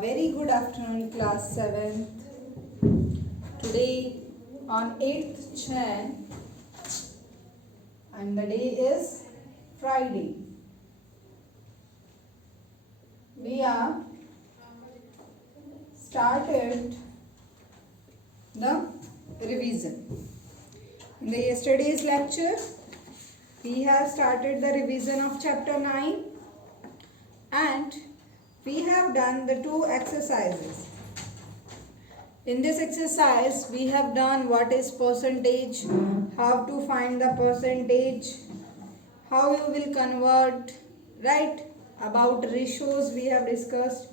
Very good afternoon, class 7th. Today on 8th Jan and the day is Friday. We are started the revision. In the yesterday's lecture, we have started the revision of chapter 9 and we have done the two exercises. In this exercise, we have done what is percentage, how to find the percentage, how you will convert, right? About ratios we have discussed.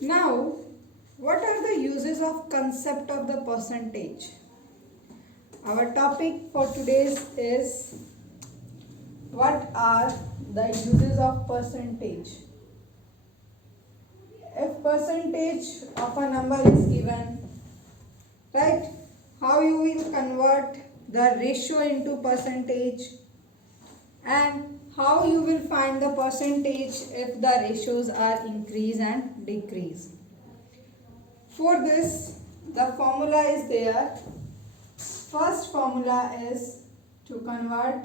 Now, what are the uses of concept of the percentage? Our topic for today's is what are the uses of percentage? If percentage of a number is given, right, how you will convert the ratio into percentage and how you will find the percentage if the ratios are increase and decrease. For this, the formula is there. First formula is to convert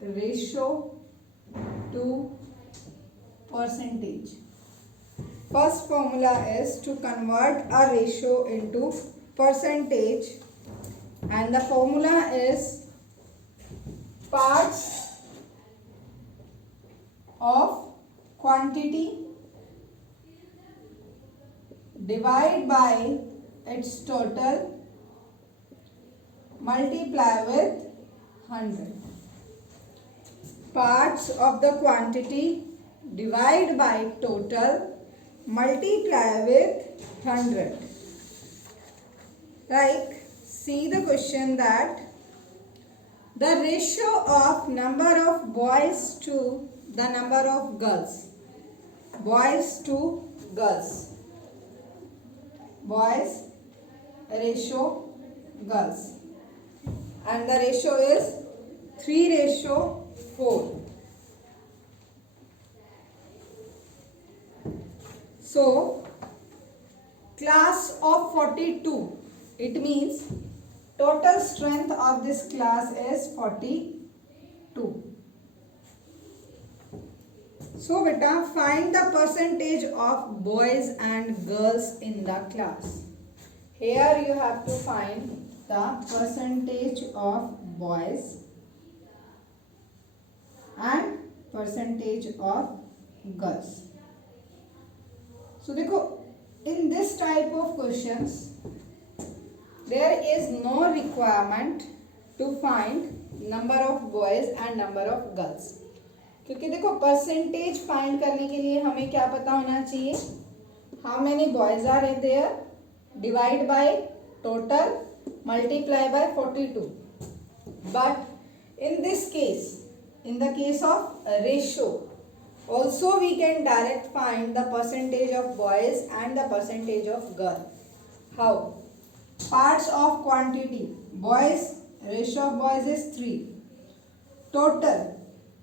the ratio to percentage. First formula is to convert a ratio into percentage and the formula is parts of quantity divide by its total multiply with 100. Parts of the quantity divide by total multiply with 100. Like, see the question that the ratio of number of boys to the number of girls. Boys to girls. Boys ratio girls. And the ratio is 3:4. So, class of 42, it means total strength of this class is 42. So, beta, find the percentage of boys and girls in the class. Here you have to find the percentage of boys and percentage of girls. So, देखो, in this type of questions, there is no requirement to find number of boys and number of girls. क्योंकि देखो percentage find करने के लिए हमें क्या पता होना चाहिए? How many boys are there? Divide by total multiply by 42. But in this case, in the case of ratio, also we can direct find the percentage of boys and the percentage of girl. How? Parts of quantity. Boys, ratio of boys is 3. Total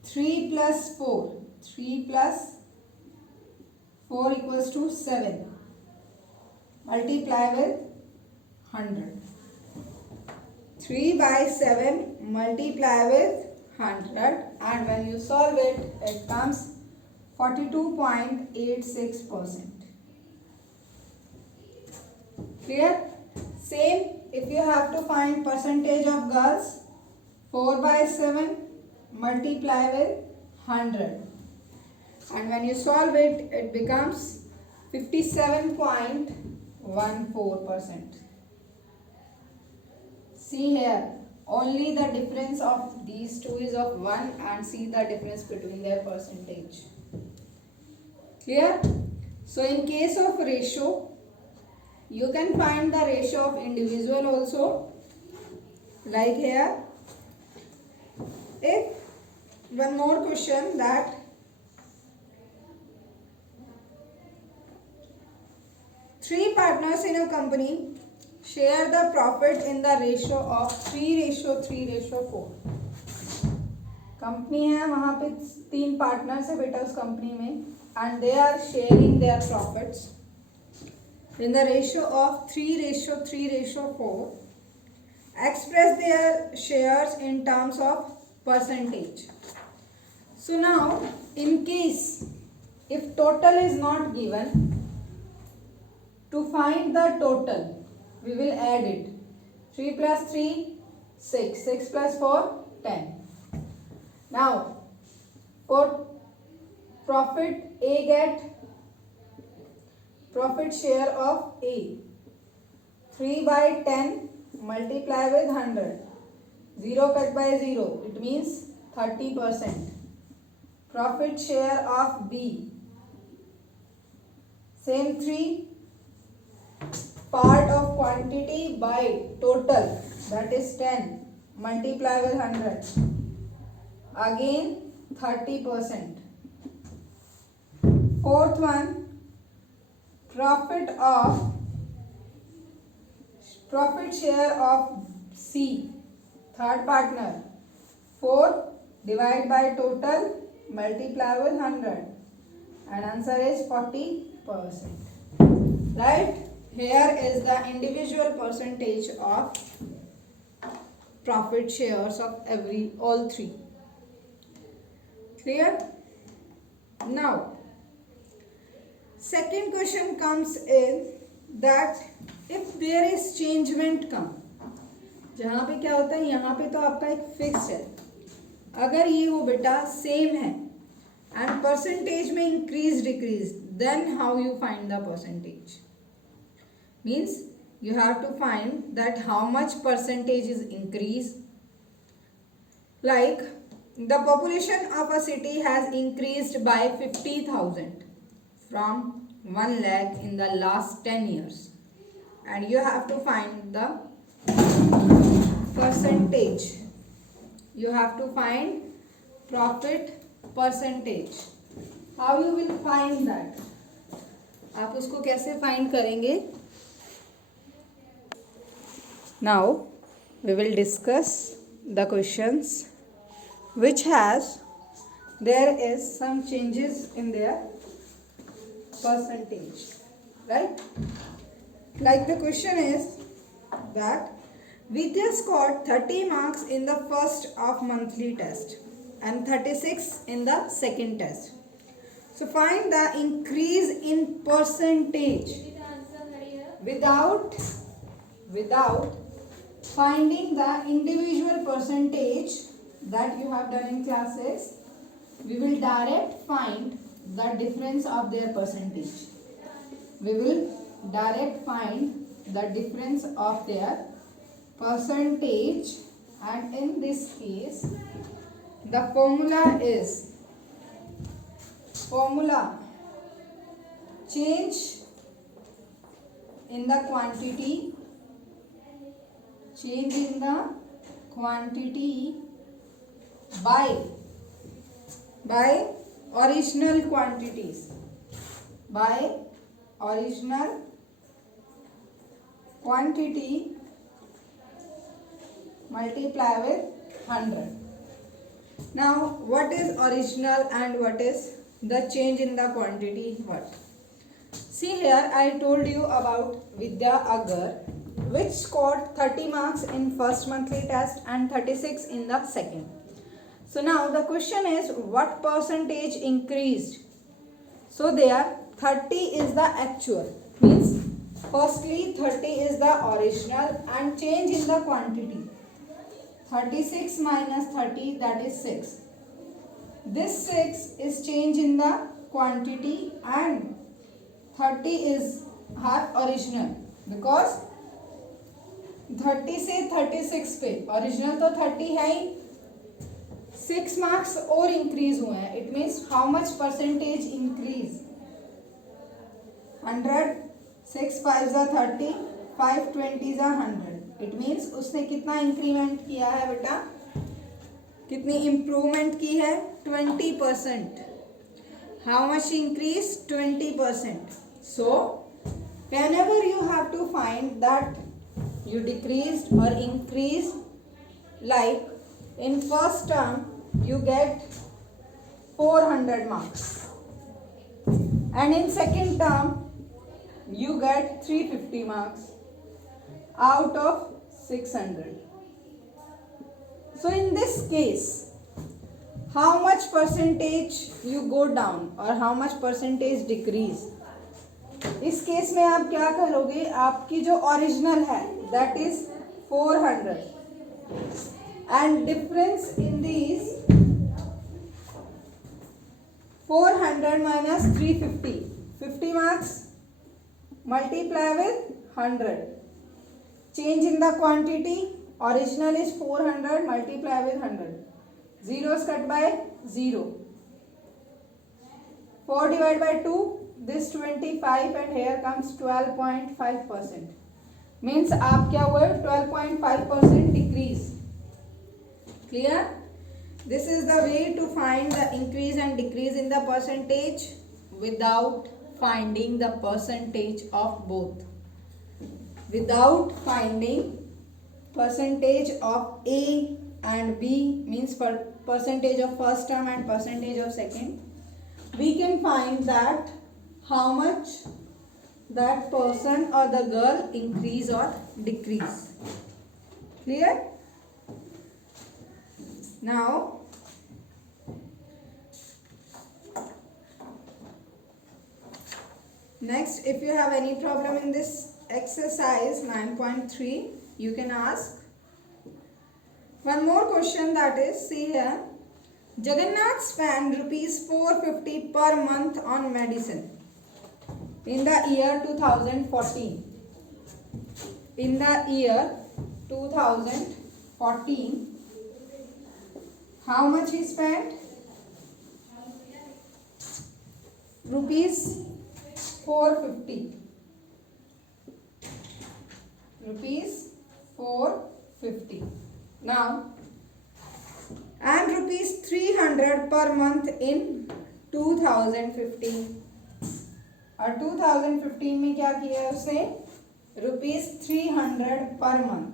3 plus 4. 3 plus 4 equals to 7. Multiply with 100. 3 by 7 multiply with 100 and when you solve it, it comes 42.86%. Clear? Same if you have to find percentage of girls, 4 by 7 multiply with 100 and when you solve it, it becomes 57.14%. See here, only the difference of these two is of 1 and see the difference between their percentage. Clear? So, in case of ratio, you can find the ratio of individual also. Like here, if one more question that three partners in a company share the profit in the ratio of 3:3:4. Company है, वहाँ पे 3 partners है बेटा उस company में and they are sharing their profits. in the ratio of 3:3:4, express their shares in terms of percentage. So now, in case if total is not given, to find the total, we will add it. 3 plus 3, 6. 6 plus 4, 10. Now, for profit, A get profit share of A. 3 by 10 multiply with 100. 0 cut by 0. It means 30%. Profit share of B. Same 3. Part of quantity by total. That is 10. Multiply with 100. Again 30%. Fourth one. Profit share of C, third partner. 4 divide by total, multiply with 100, and answer is 40%. Right? Here is the individual percentage of profit shares of all three. Clear? Now, second question comes in that if there is changement come, जहाँ पे क्या होता है, यहाँ पे तो आपका एक फिक्स है, अगर ये वो बेटा सेम है and percentage में increase decrease, then how you find the percentage? Means you have to find that how much percentage is increase. Like the population of a city has increased by 50,000 from 1 lakh in the last 10 years, and you have to find the percentage. You have to find profit percentage. How you will find that? आप उसको कैसे find करेंगे? Now we will discuss the questions which there is some changes in their percentage, right? Like the question is that Vidya scored 30 marks in the first of monthly test and 36 in the second test. So find the increase in percentage without finding the individual percentage that you have done in classes. We will direct find the difference of their percentage. We will direct find the difference of their percentage, and in this case the formula is change in the quantity by original quantities, multiply with 100. Now what is original and what is the change in the quantity? What? See here, I told you about Vidya Agar, which scored 30 marks in first monthly test and 36 in the second. So now the question is what percentage increased? So there 30 is the actual, means firstly 30 is the original and change in the quantity. 36 minus 30, that is 6. This 6 is change in the quantity and 30 is her original, because 30 से 36 पे original तो 30 है ही, 6 marks और increase हुए हैं. It means how much percentage increase? 100, 6 5s are 30, 5 20s are 100. It means उसने कितना increment किया है बेटा, कितनी इम्प्रूवमेंट की है? 20%. How much increase? 20%. So whenever you have to find that you decreased or increased, like in first term you get 400 marks and in second term you get 350 marks out of 600. So in this case, how much percentage you go down or how much percentage decrease? इस case में आप क्या करोगे, आपकी जो original है that is 400 and difference in these 400 minus 350, 50 marks multiply with 100. Change in the quantity, original is 400 multiply with 100. Zeros cut by 0. 4 divided by 2, this 25 and here comes 12.5%. Means आप क्या हुए 12.5% decrease. Clear? This is the way to find the increase and decrease in the percentage without finding the percentage of both. Without finding percentage of A and B, means percentage of first term and percentage of second, we can find that how much that person or the girl increase or decrease. Clear? Now next, if you have any problem in this exercise 9.3, you can ask. One more question, that is, see here, Jagannath spent rupees 450 per month on medicine in the year 2014. In the year 2014, how much he spent? Rupees 450. Rupees 450. Now, and rupees 300 per month in 2015. और 2015 में क्या किया है उसने? Rupees 300 per month,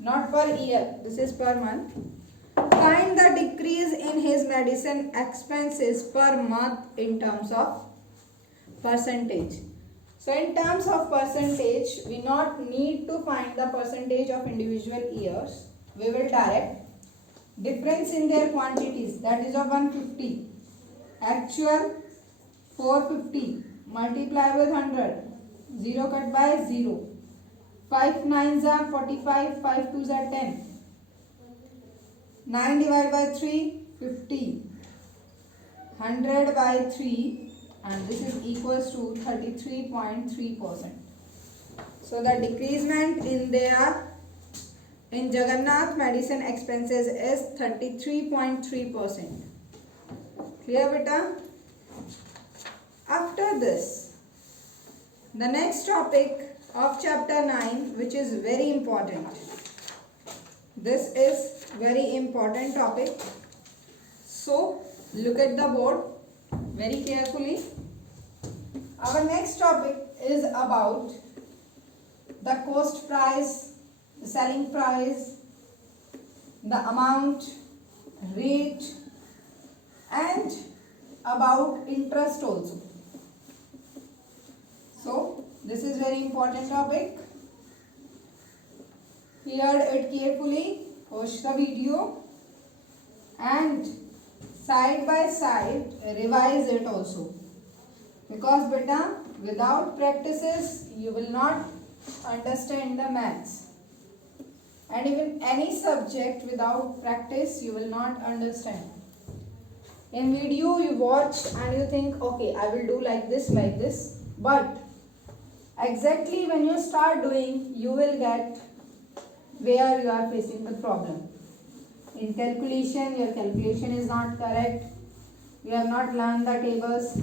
not per year, this is per month. Find the decrease in his medicine expenses per month in terms of percentage. So in terms of percentage, we not need to find the percentage of individual years. We will direct difference in their quantities, that is of 150. Actual 450 multiply with 100. 0 cut by 0. 5 9s are 45, 5 2s are 10. 9 divided by 3, 50. 100 by 3, and this is equals to 33.3%. So the decreasement in Jagannath medicine expenses is 33.3%. Clear beta? After this, the next topic of chapter 9, which is very important. This is very important topic. So look at the board very carefully. Our next topic is about the cost price, the selling price, the amount, rate, and about interest also. So this is very important topic. Hear it carefully, watch the video, and side by side revise it also, because beta, without practices you will not understand the maths, and even any subject without practice you will not understand. In video you watch and you think, okay, I will do like this, but exactly when you start doing, you will get where you are facing the problem. In calculation, your calculation is not correct. You have not learned the tables.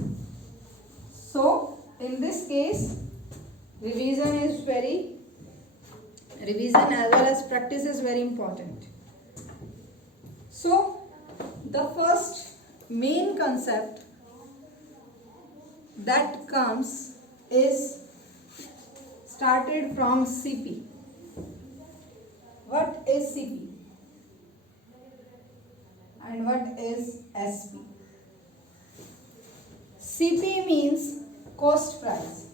So in this case, revision as well as practice is very important. So the first main concept that comes is started from CP. What is CP and what is SP? CP means cost price.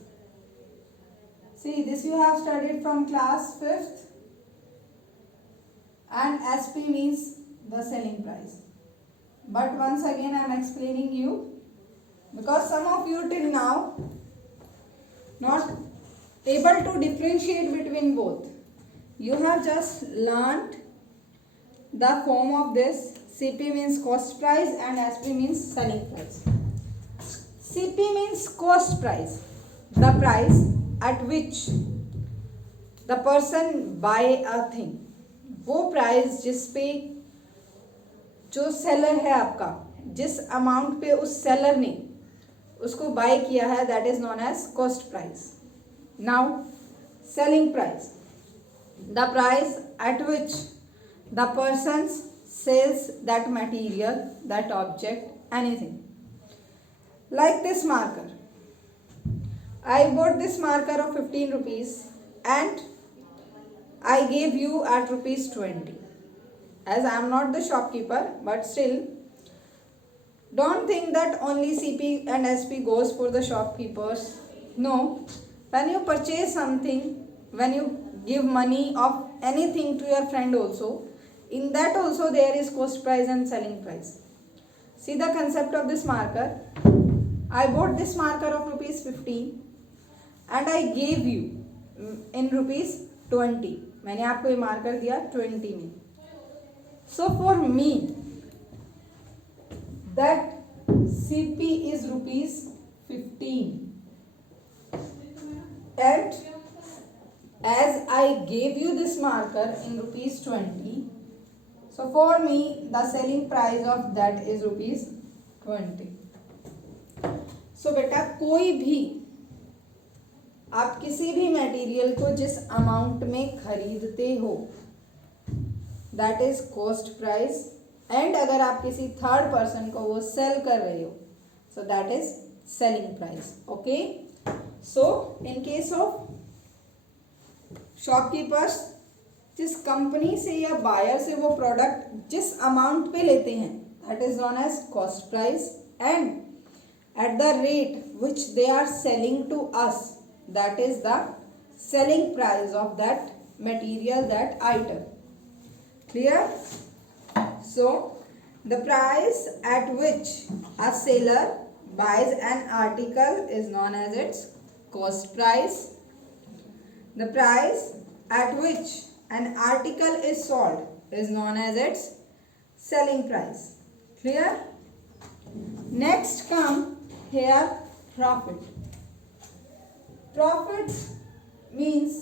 See, this you have studied from class 5th, and SP means the selling price. But once again I am explaining you, because some of you till now not able to differentiate between both. You have just learnt the form of this. CP means cost price and SP means selling price. CP means cost price, the price at which the person buy a thing. वो price जिस पे जो seller है आपका, जिस amount पे उस seller ने उसको बाय किया है, that is known as cost price. Now selling price, the price at which the person sells that material, that object, anything. Like this marker, I bought this marker of 15 rupees and I gave you at rupees 20. As I am not the shopkeeper, but still, don't think that only CP and SP goes for the shopkeepers. No, when you purchase something, when you give money of anything to your friend also, in that also there is cost price and selling price. See the concept of this marker. I bought this marker of rupees 15 and I gave you in rupees 20. मैंने आपको ये marker दिया 20 में. So for me that CP is rupees 15 and as I gave you this marker in rupees 20, so for me the selling price of that is rupees 20. सो बेटा कोई भी आप किसी भी मटेरियल को जिस अमाउंट में खरीदते हो, that is cost price. And अगर आप किसी थर्ड पर्सन को वो सेल कर रहे हो, so that is selling price. Okay, so in case of shopkeepers, जिस कंपनी से या बायर से वो प्रोडक्ट जिस अमाउंट पे लेते हैं, that is known as cost price. And at the rate which they are selling to us, that is the selling price of that material, that item. Clear? So the price at which a seller buys an article is known as its cost price. The price at which an article is sold is known as its selling price. Clear? Next come here profit. Profit means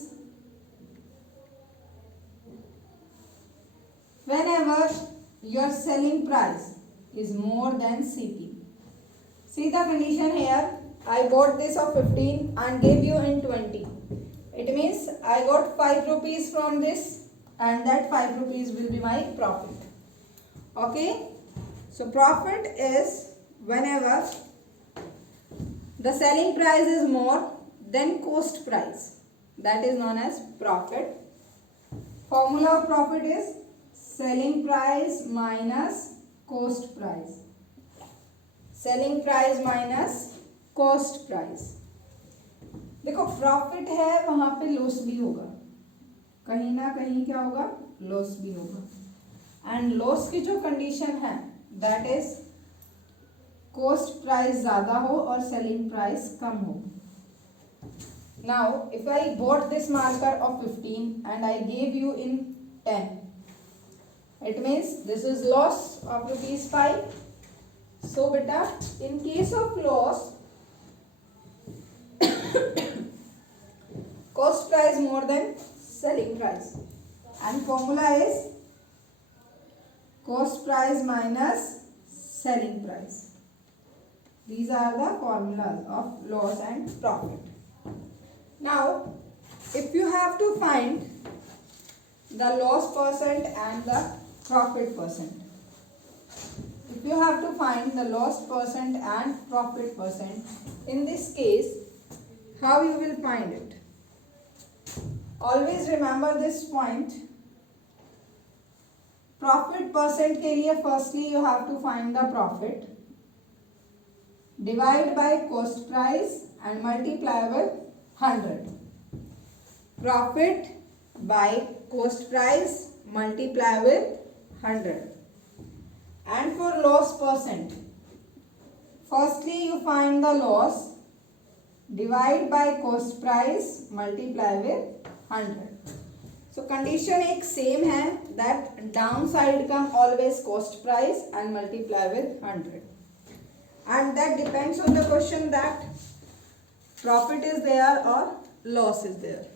whenever your selling price is more than CP. See the condition here. I bought this of 15 and gave you in 20. It means I got 5 rupees from this and that 5 rupees will be my profit. Okay. So profit is whenever the selling price is more than cost price, that is known as profit. Formula of profit is selling price minus cost price. Selling price minus cost price. देखो profit है, वहां पे loss भी होगा, कहीं ना कहीं क्या होगा, लॉस भी होगा. एंड लॉस की जो कंडीशन है, दैट इज कॉस्ट प्राइस ज़्यादा हो और सेलिंग प्राइस कम हो. Now if I bought this marker of 15 and I gave you in 10, it means this is loss of rupees 5. सो बेटा in case of loss, cost price more than selling price, and formula is cost price minus selling price. These are the formulas of loss and profit. Now if you have to find the loss percent and the profit percent, if you have to find the loss percent and profit percent, in this case how you will find it? Always remember this point. Profit percent के लिए firstly you have to find the profit. divide by cost price and multiply with 100. Profit by cost price multiply with 100. And for loss percent, firstly you find the loss, divide by cost price multiply with 100. So condition एक same है that downside का always cost price and multiply with 100. And that depends on the question that profit is there or loss is there.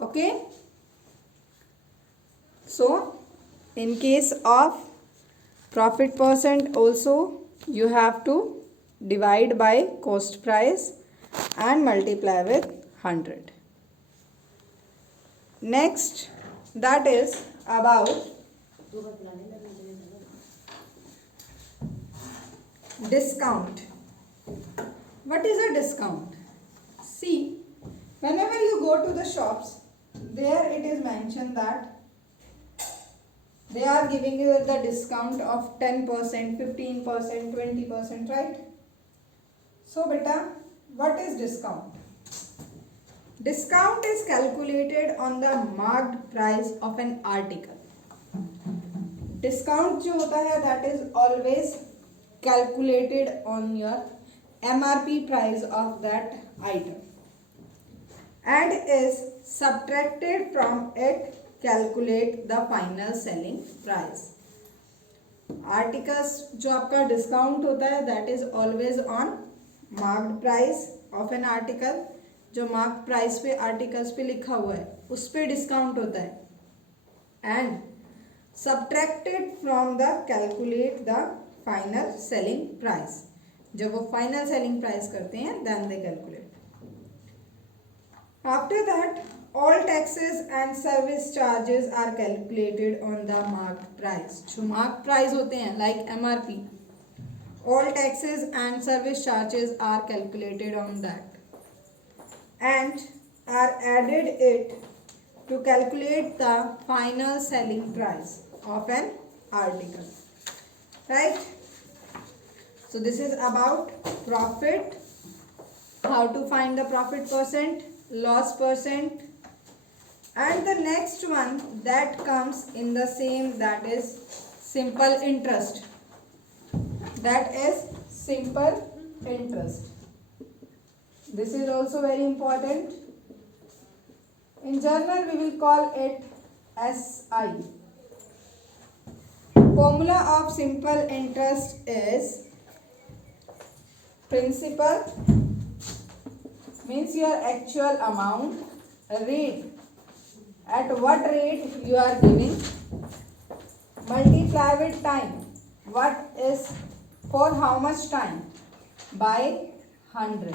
Okay. So in case of profit percent also you have to divide by cost price and multiply with 100. Next, that is about discount. What is a discount? See, whenever you go to the shops, there it is mentioned that they are giving you the discount of 10%, 15%, 20%, right? So beta, what is discount? Discount is calculated on the marked price of an article. Discount जो होता है that is always calculated on your MRP price of that item and is subtracted from it calculate the final selling price. Articles जो आपका discount होता है that is always on marked price of an article. जो mark price पे articles पे लिखा हुआ है उस पे डिस्काउंट होता है and subtracted from the calculate the final selling price. जब वो फाइनल सेलिंग प्राइस करते हैं then they calculate. After that all taxes and service charges are calculated on the mark price. जो मार्क प्राइस होते हैं like MRP, all taxes and service charges are calculated on that and are added it to calculate the final selling price of an article, right? So this is about profit, how to find the profit percent, loss percent, and the next one that comes in the same, that is simple interest. That is simple interest. This is also very important. In journal we will call it SI. Formula of simple interest is principal means your actual amount, rate at what rate you are giving, multiply with time, what is for how much time, by 100.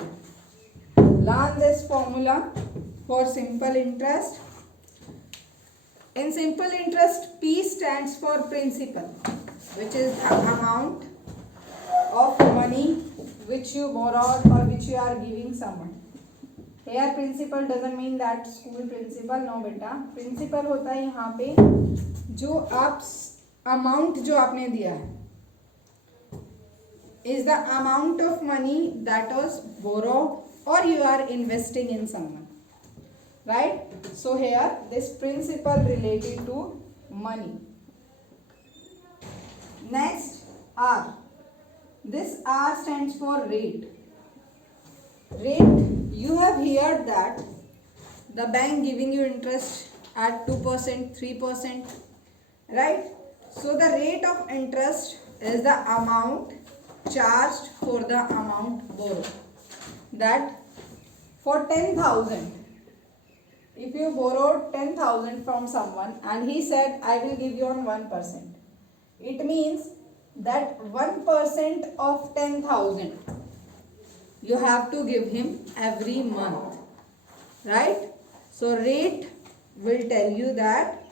Learn this formula for simple interest. In simple interest, P stands for principal, which is the amount of money which you borrowed or which you are giving someone. Here principal doesn't mean that school principal, no बेटा. Principal होता है यहाँ पे जो आप amount जो आपने दिया है is the amount of money that was borrowed or you are investing in someone, right? So here this principal related to money. Next, R. This R stands for rate. Rate, you have heard that the bank giving you interest at 2%, 3%, right? So the rate of interest is the amount charged for the amount borrowed. That for 10,000, if you borrowed 10,000 from someone and he said I will give you on 1%, it means that 1% of 10,000 you have to give him every month, right? So rate will tell you that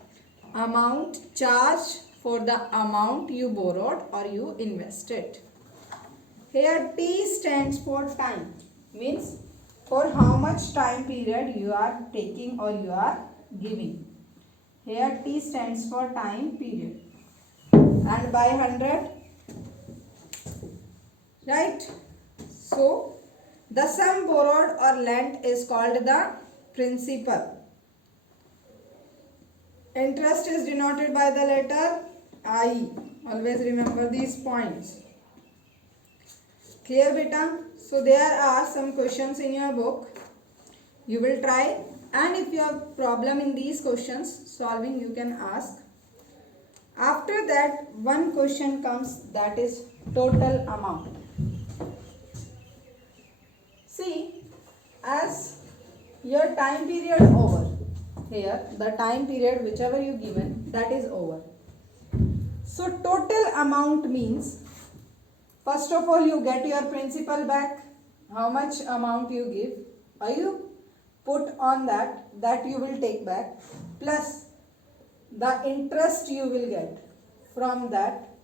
amount charged for the amount you borrowed or you invested. Here T stands for time, means for how much time period you are taking or you are giving. Here T stands for time period. And by 100, right? So the sum borrowed or lent is called the principal. Interest is denoted by the letter I. Always remember these points. Clear beta? So there are some questions in your book. You will try, and if you have problem in these questions solving, you can ask. After that, one question comes, that is total amount. See, as your time period over, here the time period whichever you given, that is over. So total amount means, first of all you get your principal back, how much amount you give, you put on that you will take back, plus the interest you will get from that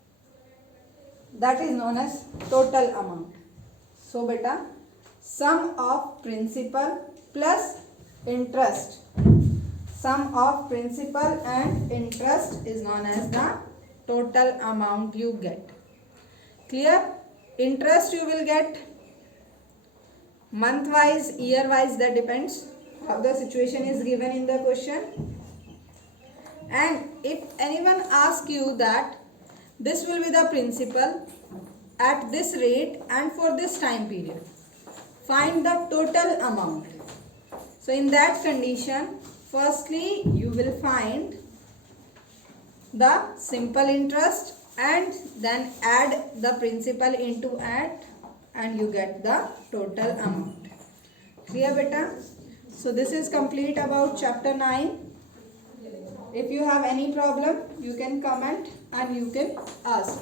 is known as total amount. So beta, sum of principal plus interest, sum of principal and interest is known as the total amount you get. Clear? Interest you will get month wise, year wise, that depends how the situation is given in the question. And if anyone asks you that this will be the principal at this rate and for this time period, find the total amount. So in that condition, firstly you will find the simple interest and then add the principal into it and you get the total amount. Clear beta? So this is complete about chapter 9. If you have any problem, you can comment and you can ask.